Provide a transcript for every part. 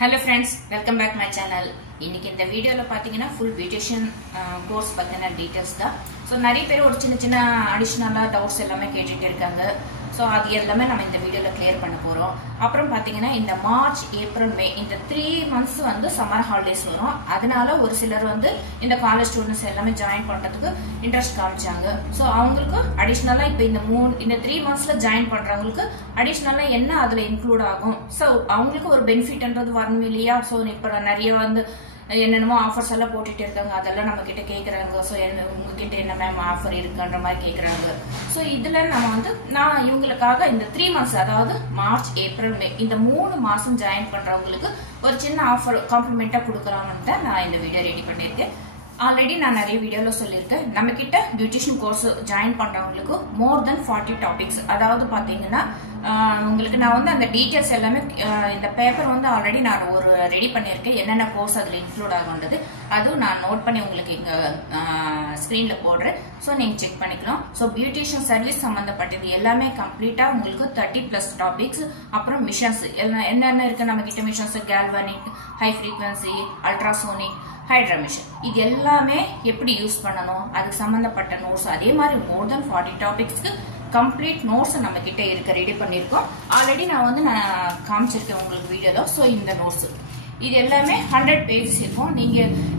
Hello friends, welcome back my channel. இன்னைக்கு இந்த வீடியோல பாத்தீங்கன்னா full beautician course பத்தின details தான். சோ நிறைய பேர் ஒரு சின்ன அடிஷனலா டவுட்ஸ் எல்லாமே கேட்டுட்டே இருக்காங்க. சோ அது எல்லாமே நம்ம இந்த வீடியோல கிளியர் பண்ண போறோம். அப்புறம் பாத்தீங்கன்னா இந்த மார்ச், ஏப்ரல், மே இந்த 3 months வந்து சம்மர் ஹாலிடேஸ் வரும். அதனால ஒரு சிலர் வந்து இந்த காலேஜ் ஸ்டூடண்ட்ஸ் எல்லாமே ஜாயின் பண்றதுக்கு இன்ட்ரெஸ்ட் காமிச்சாங்க. சோ அவங்களுக்கு அடிஷனலா இப்போ இந்த 3 monthsல ஜாயின் பண்றவங்களுக்கு அடிஷனலா என்ன அதுல இன்க்ளூட் ஆகும். சோ அவங்களுக்கு ஒரு பெனிஃபிட்ன்றது வரணும் இல்லையா? சோ இப்ப நிறைய வந்து என்னென்னமோ ஆஃபர்ஸ் எல்லாம் போட்டுட்டு இருக்காங்க, அதெல்லாம் நம்ம கிட்ட கேட்கறாங்க. ஸோ உங்ககிட்ட என்ன மேம் ஆஃபர் இருக்குன்ற மாதிரி கேட்கறாங்க. ஸோ இதுல நம்ம வந்து நான் இவங்களுக்காக இந்த 3 months, அதாவது மார்ச், ஏப்ரல், மே இந்த 3 மாசம் ஜாயின் பண்றவங்களுக்கு ஒரு சின்ன ஆஃபர் காம்ப்ளிமெண்டா கொடுக்கலாம்னு தான் நான் இந்த வீடியோ ரெடி பண்ணியிருக்கேன். ஆல்ரெடி நான் நிறைய வீடியோல சொல்லியிருக்கேன், நம்ம கிட்ட பியூட்டிஷியன் கோர்ஸ் ஜாயின் பண்றவங்களுக்கு மோர் தென் 40 டாபிக்ஸ். அதாவது பாத்தீங்கன்னா உங்களுக்கு நான் வந்து அந்த டீடைல்ஸ் எல்லாமே இந்த பேப்பர் வந்து ஆல்ரெடி நான் ஒரு ரெடி பண்ணியிருக்கேன், என்னென்ன கோர்ஸ் அதுல இன்க்ளூட் ஆகுன்றது அதுவும் நான் நோட் பண்ணி உங்களுக்கு இங்க ஸ்கிரீன்ல போடுறேன். ஸோ நீங்க செக் பண்ணிக்கலாம். ஸோ பியூட்டிஷியன் சர்வீஸ் சம்பந்தப்பட்டது எல்லாமே கம்ப்ளீட்டா உங்களுக்கு 30+ டாபிக்ஸ். அப்புறம் மிஷன்ஸ் என்னென்ன இருக்கு நம்ம கிட்ட, machines galvanic, high frequency, ultrasonic, hydra machine, இது எல்லாமே எப்படி யூஸ் பண்ணணும் அதுக்கு சம்பந்தப்பட்ட நோட்ஸ், அதே மாதிரி மோர் தென் 40 டாபிக்ஸ்க்கு கம்ப்ளீட் நோட்ஸ் நம்ம கிட்ட இருக்க ரெடி பண்ணிருக்கோம். ஆல்ரெடி நான் காமிச்சிருக்கேன் உங்களுக்கு வீடியோல. ஸோ இந்த நோட்ஸ் இது எல்லாமே 100 பேஜஸ் இருக்கும். நீங்க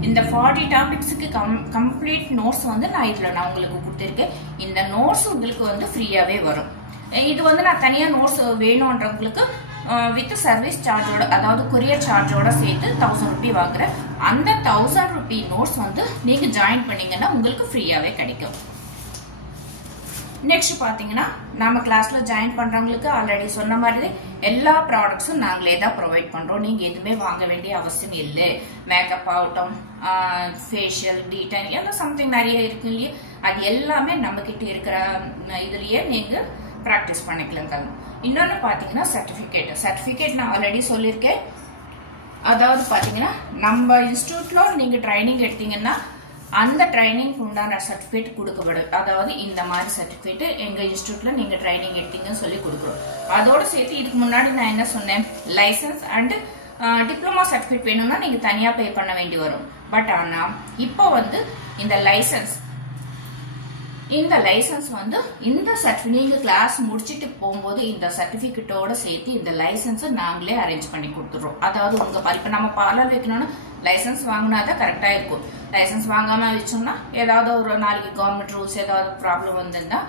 இந்த 40 டாபிக்ஸுக்கு கம்ப்ளீட் நோட்ஸ் வந்து நான் உங்களுக்கு கொடுத்திருக்கேன். இந்த நோட்ஸ் உங்களுக்கு வந்து ஃப்ரீயாவே வரும். இது வந்து நான் தனியா நோட்ஸ் வேணும்ன்றவங்களுக்கு வித் சர்வீஸ் சார்ஜோட, அதாவது கொரியர் சார்ஜோட சேர்த்து 1000 ரூபாய் வாங்குறேன். அந்த 1000 ரூபாய் நோட்ஸ் வந்து நீங்க ஜாயின் பண்ணீங்கன்னா உங்களுக்கு ஃப்ரீயாவே கிடைக்கும். நெக்ஸ்ட் பாத்தீங்கன்னா நம்ம கிளாஸ்ல ஜாயின் பண்றவங்களுக்கு ஆல்ரெடி சொன்ன மாதிரி எல்லா ப்ராடக்ட்ஸும் நாங்களே தான் ப்ரொவைட் பண்றோம். நீங்க எதுவுமே வாங்க வேண்டிய அவசியம் இல்லை. மேக்கப் ஆகட்டும், ஃபேஷியல், டீடைல் எல்லாம் சம்திங் நிறைய இருக்கு இல்லையா, அது எல்லாமே நம்ம கிட்ட இருக்கிற இதுலயே நீங்க பிராக்டிஸ் பண்ணிக்கலாம். இன்னொன்னு பாத்தீங்கன்னா சர்டிபிகேட் நான் ஆல்ரெடி சொல்லியிருக்கேன். அதாவது பாத்தீங்கன்னா நம்ம இன்ஸ்டிடியூட்ல நீங்க ட்ரைனிங் எடுத்தீங்கன்னா அந்த ட்ரைனிங் உண்டான சர்டிபிகேட் கொடுக்கப்படும். அதாவது இந்த மாதிரி சர்டிபிகேட் எங்க இன்ஸ்டிடியூட்ல நீங்க ட்ரைனிங் எடுத்தீங்கன்னு சொல்லி கொடுக்குறோம். அதோட சேர்த்து இதுக்கு முன்னாடி நான் என்ன சொன்னேன், லைசன்ஸ் அண்ட் டிப்ளமா சர்டிபிகேட் வேணும்னா நீங்க தனியா பே பண்ண வேண்டி வரும். பட் ஆனா இப்போ வந்து இந்த லைசன்ஸ் வந்து இந்த நீங்க கிளாஸ் முடிச்சிட்டு போகும்போது இந்த சர்டிபிகேட்டோட சேர்த்து இந்த லைசன்ஸ் நாங்களே அரேஞ்ச் பண்ணி கொடுத்துறோம். அதாவது இப்ப நம்ம பார்லர் வைக்கணும்னா லைசன்ஸ் வாங்கினாதான் கரெக்டா இருக்கும். லைசன்ஸ் வாங்காம வச்சோம்னா ஏதாவது ஒரு நாளைக்கு கவர்மெண்ட் ரூல்ஸ் ஏதாவது ப்ராப்ளம் வந்திருந்தா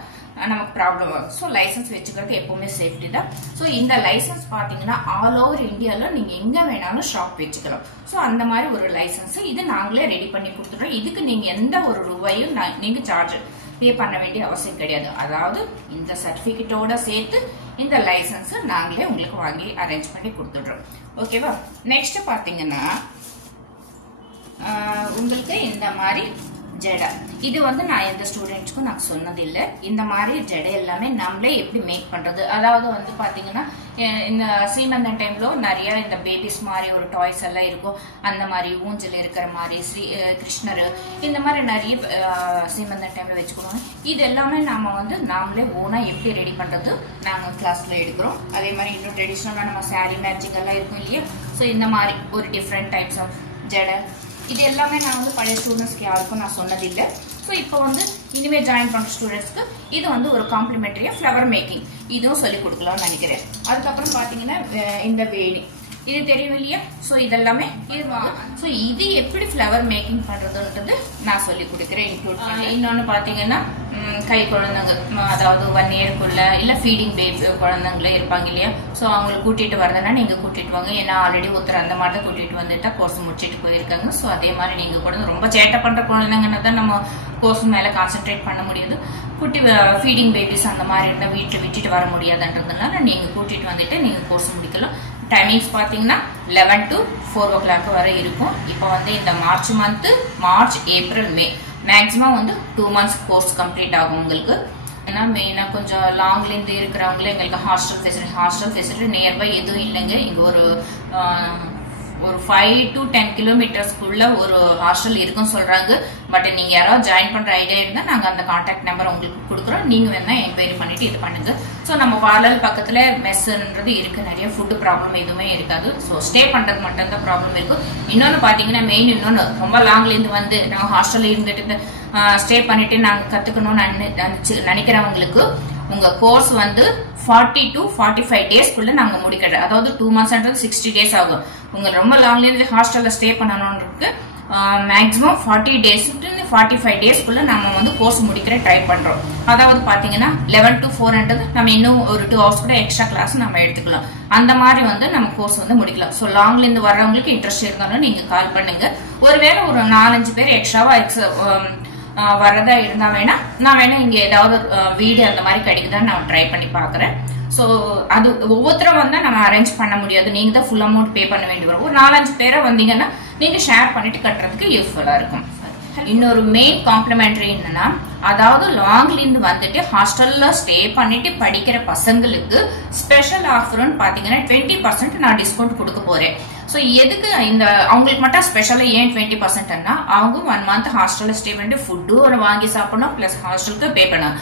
நமக்கு ப்ராப்ளம் வரும். ஸோ லைசன்ஸ் வச்சுக்கிறது எப்பவுமே சேஃப்டி தான். ஸோ இந்த லைசன்ஸ் பாத்தீங்கன்னா ஆல் ஓவர் இந்தியால நீங்க எங்க வேணாலும் ஷாப் வச்சுக்கலாம். ஸோ அந்த மாதிரி ஒரு லைசன்ஸ் இது நாங்களே ரெடி பண்ணி கொடுத்துறோம். இதுக்கு நீங்க எந்த ஒரு ரூபாயும் நீங்க சார்ஜ் பே பண்ண வேண்டிய அவசியம் கிடையாது. அதாவது இந்த சர்டிபிகேட்டோட சேர்த்து இந்த லைசன்ஸ் நாங்களே உங்களுக்கு வாங்கி அரேஞ்ச் பண்ணி கொடுத்துடுறோம். ஓகேவா? நெக்ஸ்ட் பாத்தீங்கன்னா உங்களுக்கு இந்த மாதிரி ஜடை, இது வந்து நான் எந்த ஸ்டூடெண்ட்ஸ்க்கும் நான் சொன்னது இல்லை. இந்த மாதிரி ஜடை எல்லாமே நம்மளே எப்படி மேக் பண்றது, அதாவது வந்து பாத்தீங்கன்னா இந்த சீமந்தன் டைம்ல நிறைய இந்த பேபிஸ் மாதிரி ஒரு டாய்ஸ் எல்லாம் இருக்கும். அந்த மாதிரி ஊஞ்சல் இருக்கிற மாதிரி கிருஷ்ணர் இந்த மாதிரி நிறைய சீமந்தன் டைம்ல வச்சுக்கணும். இது எல்லாமே நாம வந்து நாமளே ஓனா எப்படி ரெடி பண்றது நாங்க கிளாஸ்ல எடுக்கிறோம். அதே மாதிரி இன்னும் ட்ரெடிஷனலா நம்ம சாரி மேட்சிங் எல்லாம் இருக்கும் இல்லையா. ஸோ இந்த மாதிரி ஒரு டிஃப்ரெண்ட் டைப்ஸ் ஆஃப் ஜடை இது எல்லாமே நான் வந்து பழைய ஸ்டூடெண்ட்ஸ்க்கு யாருக்கும் நான் சொன்னதில்லை. ஸோ இப்போ வந்து இனிமேல் ஜாயின் பண்ணுற ஸ்டூடெண்ட்ஸ்க்கு இது வந்து ஒரு காம்ப்ளிமெண்டரியா ஃப்ளவர் மேக்கிங் இதுவும் சொல்லி கொடுக்கலாம்னு நினைக்கிறேன். அதுக்கப்புறம் பார்த்தீங்கன்னா இந்த வேணி இது தெரியும் இல்லையா. ஸோ இதெல்லாமே இது எப்படி ஃப்ளவர் மேக்கிங் பண்றதுன்றது நான் சொல்லி கொடுக்குறேன் இன்க்ளூட் பண்ணி. இன்னொன்னு பாத்தீங்கன்னா கை குழந்தைங்க, அதாவது 1 yearக்குள்ள இல்ல ஃபீடிங் பேபி குழந்தைங்களே இருப்பாங்க இல்லையா. ஸோ அவங்களுக்கு கூட்டிட்டு வரதுன்னா நீங்க கூட்டிட்டு வாங்க. ஏன்னா ஆல்ரெடி ஒருத்தர் அந்த மாதிரி கூட்டிட்டு வந்துட்டா கோர்ஸ் முடிச்சிட்டு போயிருக்காங்க. ஸோ அதே மாதிரி நீங்க கூட ரொம்ப சேட்டை பண்ற குழந்தைங்கன்னா தான் நம்ம கோர்ஸ் மேல கான்சென்ட்ரேட் பண்ண முடியாது. குட்டி ஃபீடிங் பேபிஸ் அந்த மாதிரி இருந்தா வீட்டுல விட்டுட்டு வர முடியாதுன்றதுனால நீங்க கூட்டிட்டு வந்துட்டு நீங்க கோர்ஸ் முடிக்கலாம். டைமிங்ஸ் பாத்தீங்கன்னா 11 to 4 o'clock வரை இருக்கும். இப்போ வந்து இந்த மார்ச், ஏப்ரல், மே மேக்ஸிமம் வந்து 2 months கோர்ஸ் கம்ப்ளீட் ஆகும் உங்களுக்கு. ஏன்னா மெயினா கொஞ்சம் லாங்ல இருந்து இருக்கிறவங்களே எங்களுக்கு ஹாஸ்டல் ஃபெசிலிட்டி நியர்பை எதுவும் இல்லைங்க. இங்க ஒரு ஒரு 5 to 10 கிலோமீட்டர்ஸ்க்குள்ள ஒரு ஹாஸ்டல் இருக்குன்னு சொல்றாங்க. பட் நீங்க யாராவது ஜாயின் பண்ற ஐடியா இருந்தா நாங்க அந்த கான்டாக்ட் நம்பர் உங்களுக்கு கொடுக்குறோம். நீங்க வேணா என்கொயரி பண்ணிட்டு இது பண்ணுங்க. ஸோ நம்ம பார்லர் பக்கத்துல மெஸ்ன்றது இருக்கு, நிறைய ஃபுட் ப்ராப்ளம் எதுவுமே இருக்காது. ஸோ ஸ்டே பண்றது மட்டும் தான் ப்ராப்ளம் இருக்கும். இன்னொன்னு பாத்தீங்கன்னா மெயின் இன்னொன்னு ரொம்ப லாங்ல இருந்து வந்து நாங்க ஹாஸ்டல்ல இருந்துட்டு ஸ்டே பண்ணிட்டு நாங்க கத்துக்கணும்னு நினைக்கிறவங்களுக்கு உங்க கோர்ஸ் வந்து 40 to 45 டேஸ்க்குள்ள நாங்க முடிக்கிறோம். அதாவது 2 months 60 டேஸ் ஆகும். உங்க ரொம்ப லாங்ல இருந்து ஹாஸ்டல்ல ஸ்டே பண்ணணும்ன்றது மேக்ஸிமம் 40 days to 45 டேஸ்க்குள்ள நம்ம வந்து கோர்ஸ் முடிக்கிற ட்ரை பண்றோம். அதாவது பாத்தீங்கன்னா 11 to 4 நம்ம இன்னும் ஒரு 2 hours கூட எக்ஸ்ட்ரா கிளாஸ் நம்ம எடுத்துக்கலாம். அந்த மாதிரி வந்து நம்ம கோர்ஸ் வந்து முடிக்கலாம். ஸோ லாங்ல இருந்து வர்றவங்களுக்கு இன்ட்ரெஸ்ட் இருந்தாலும் நீங்க கால் பண்ணுங்க. ஒருவேளை ஒரு 4-5 பேர் எக்ஸ்ட்ராவா வரதா இருந்தா வேணா நான் வேணா இங்க ஏதாவது வீடியோ அந்த மாதிரி கிடைக்குதான்னு நான் ட்ரை பண்ணி பாக்குறேன். ஸோ அது ஒவ்வொருத்தரும் வந்தா நம்ம அரேஞ்ச் பண்ண முடியாது. நீங்க தான் ஃபுல் அமௌண்ட் பே பண்ண வேண்டி வரும். ஒரு 4-5 பேரை வந்தீங்கன்னா நீங்க ஷேர் பண்ணிட்டு கட்டுறதுக்கு யூஸ்ஃபுல்லா இருக்கும். இன்னொரு மெயின் காம்ப்ளிமெண்டரி என்னன்னா, அதாவது லாங்ல இருந்து வந்துட்டு ஹாஸ்டல்ல ஸ்டே பண்ணிட்டு படிக்கிற பசங்களுக்கு ஸ்பெஷல் ஆஃபர்னு பாத்தீங்கன்னா 20% நான் டிஸ்கவுண்ட் கொடுக்க போறேன். ஸோ எதுக்கு இந்த அவங்களுக்கு மட்டும் ஸ்பெஷலா ஏன் 20%ன்னா, அவங்க 1 month ஹாஸ்டல்ல ஸ்டே பண்ணிட்டு ஃபுட்டு வாங்கி சாப்பிடணும், பிளஸ் ஹாஸ்டலுக்கு பே பண்ணணும்.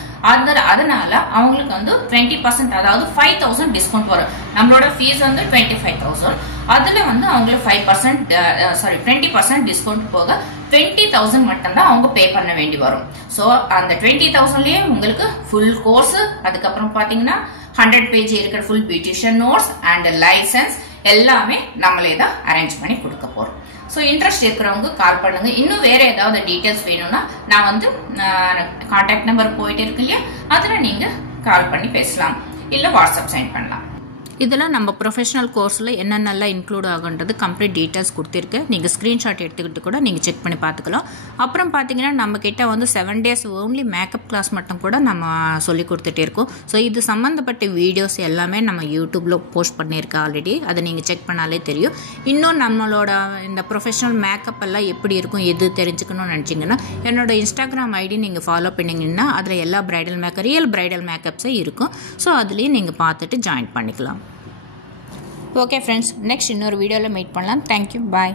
அதனால அவங்களுக்கு வந்து 20%, அதாவது 5,000 டிஸ்கவுண்ட் வரும். நம்மளோட ஃபீஸ் வந்து 25,000. அதுல வந்து அவங்களுக்கு 20% டிஸ்கவுண்ட் போக 20,000 மட்டும்தான் அவங்க பே பண்ண வேண்டி வரும். ஸோ அந்த 20,000லயே உங்களுக்கு ஃபுல் கோர்ஸ், அதுக்கப்புறம் பாத்தீங்கன்னா 100 பேஜ் இருக்கிற full beautician notes and licence எல்லாமே நம்மளே தான் அரேஞ்ச் பண்ணி கொடுக்க போறோம். ஸோ இன்ட்ரெஸ்ட் இருக்கிறவங்க கால் பண்ணுங்க. இன்னும் வேற ஏதாவது டீட்டெயில்ஸ் வேணும்னா நான் வந்து கான்டாக்ட் நம்பர் போயிட்டு இருக்கு இல்லையா, அதுல நீங்க கால் பண்ணி பேசலாம், இல்ல வாட்ஸ்அப் சென்ட் பண்ணலாம். இதெல்லாம் நம்ம ப்ரொஃபஷனல் கோர்ஸில் என்னென்னலாம் இன்க்ளூட் ஆகுன்றது கம்ப்ளீட் டீட்டெயில்ஸ் கொடுத்துருக்கு. நீங்கள் ஸ்க்ரீன்ஷாட் எடுத்துக்கிட்டு கூட நீங்கள் செக் பண்ணி பார்த்துக்கலாம். அப்புறம் பார்த்தீங்கன்னா நம்ம கிட்ட வந்து 7 days ஓன்லி மேக்கப் கிளாஸ் மட்டும் கூட நம்ம சொல்லி கொடுத்துட்டே இருக்கோம். ஸோ இது சம்மந்தப்பட்ட வீடியோஸ் எல்லாமே நம்ம யூடியூப்பில் போஸ்ட் பண்ணியிருக்கோம் ஆல்ரெடி. அதை நீங்கள் செக் பண்ணாலே தெரியும். இன்னும் நம்மளோட இந்த ப்ரொஃபஷனல் மேக்கப் எல்லாம் எப்படி இருக்கும் எது தெரிஞ்சுக்கணும்னு நினச்சிங்கன்னா என்னோட இன்ஸ்டாகிராம் ஐடி நீங்கள் ஃபாலோ பண்ணிங்கன்னா அதில் எல்லா பிரைடல் மேக்கப், ரியல் பிரைடல் மேக்கப்ஸே இருக்கும். ஸோ அதுலேயும் நீங்கள் பார்த்துட்டு ஜாயின் பண்ணிக்கலாம். ஓகே ஃப்ரெண்ட்ஸ், நெக்ஸ்ட் இன்னொரு வீடியோவில் மீட் பண்ணலாம். தேங்க்யூ, பாய்.